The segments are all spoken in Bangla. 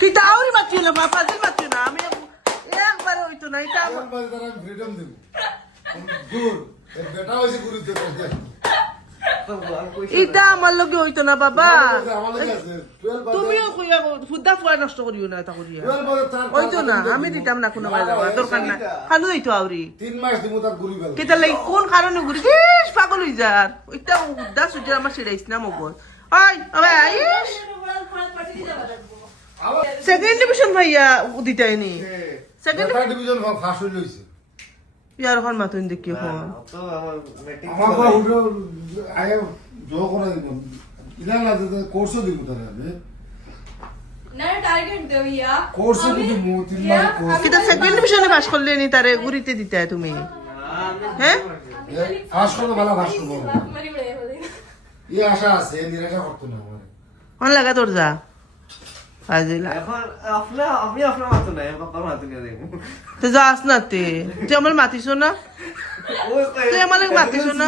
তুই তাওরি মাতিও না ফাজিল মাতিও না আমি একবার হইতো না এটা ফ্রিডম দিব দূর বেটা হইছে গুরুত্ব এটা আমার লগে হইতো না বাবা আমার লাগে আছে তুমিও কইয়া ফুদা ফুয়া নষ্ট করিও না এটা করিয়া হইতো না আমি দিতাম না কোনো বাবা দরকার না খালু হইতো আউরি 3 মাস দিমু তার গুরি বেলা কেতা লাগি কোন কারণে ঘুরি বেশ পাগল হই যার ওইটা ফুদা সুজে আমার ছিড়াইছ না মগজ ওই আবে আইস সেকেন্ড ডিভিশন ভাইয়া দিতাইনি সেকেন্ড ডিভিশন ফার্স্ট হই লইছে ইয়ার হন মাতুন দেখি হন তো আমার ম্যাট্রিক আমার উঠো আগে জো করে দিব ইলা না কোর্স দিব তারে আমি না টার্গেট দেও ইয়া কোর্স দিব মু 3 মাস কোর্স কিতা সেকেন্ড ডিভিশনে পাস করলে নি তারে গুরিতে দিতে তুমি হ্যাঁ ফার্স্ট করতে ভালো ফার্স্ট করব মানে বড় হলে এই আশা আছে নিরাশা করতে না আমার হন লাগা তোর যা ফাজিল এখন আমি আপনার মাথা নাই বাবার মাথা নিয়ে দেবো তো যাস না তুই আমার মাতিস না তুই আমার লাগে মাতিস না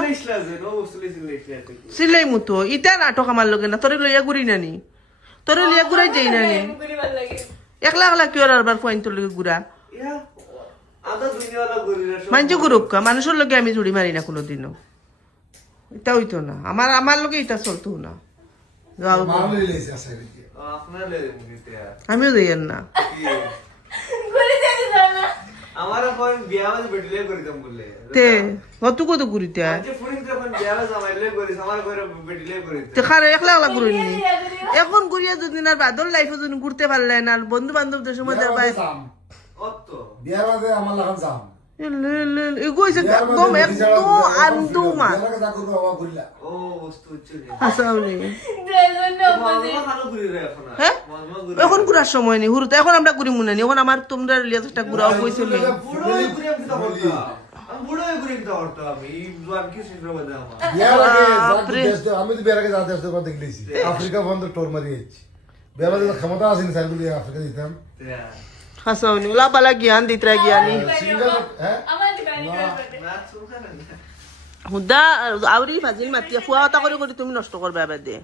সিলাই মুতো ইটা নাটক আমার লগে না তোরে লইয়া ঘুরি নানি তোরে লইয়া ঘুরাই যাই নানি গুলি ভাল লাগে একলা একলা কি আর বার পয়েন্ট তোর লগে ঘুরা আদা দুনিয়াওয়ালা গরিরা সব মানছে ঘুরুক মানুষের লগে আমি জুড়ি মারি না কোনোদিনও এটা হইতো না আমার লগে এটা চলতো না যাও মামলি লইছে আছে আপনার লে মুগিতে আমিও দেই না গুলি দিয়ে দাও না আমার ফোন বিয়াওয়াজ বেটলে করে দম বললে তে কত কত ঘুরিতে যে ফোন যখন বিয়াওয়াজ আমাইলে করে আমার করে বেটলে করে তে খারে একলা একলা ঘুরিনি এখন ঘুরিয়া দুদিন আর বাদল লাইফে যদি ঘুরতে পারলেন আর বন্ধু বান্ধবদের সময় যাবাই অত বিয়ার বাদে আমার লাগাম যাম এগোইছে একদম একদম আন্দুমা বিয়ার যা করব বাবা বললা ও বস্তু চলে হাসাওনি ড্রেজন মামা ভালো ঘুরি রে এখন হ্যাঁ মামা ঘুরি এখন ঘুরার সময় নেই হুরুতে এখন আমরা ঘুরি মনে নেই এখন আমার তোমরা লিয়াজটা ঘুরাও কইছিল বুড়ো হয়ে ঘুরি আমি তো করতাম আমি বুড়ো হয়ে ঘুরি তো করতাম আমি জোয়ান কি শিখরে বাদে আমার বিয়ার আগে বাপরে। আমি তো বিয়ার আগে যা দেশ দেখো দেখলেছি আফ্রিকা বন্ধ টোর মারি যাচ্ছি বিয়ার বাদে ক্ষমতা আছে না সাইকেল আফ্রিকা দিতাম হাসাওনি ওলা বালা জ্ঞান দিতরা জ্ঞানী সিঙ্গেল হ্যাঁ আমার দিবানি করে না শুনছ না হুদা আউরি ফাজিল মাতিয়া ফুয়া কথা করে তুমি নষ্ট করবে আবার দে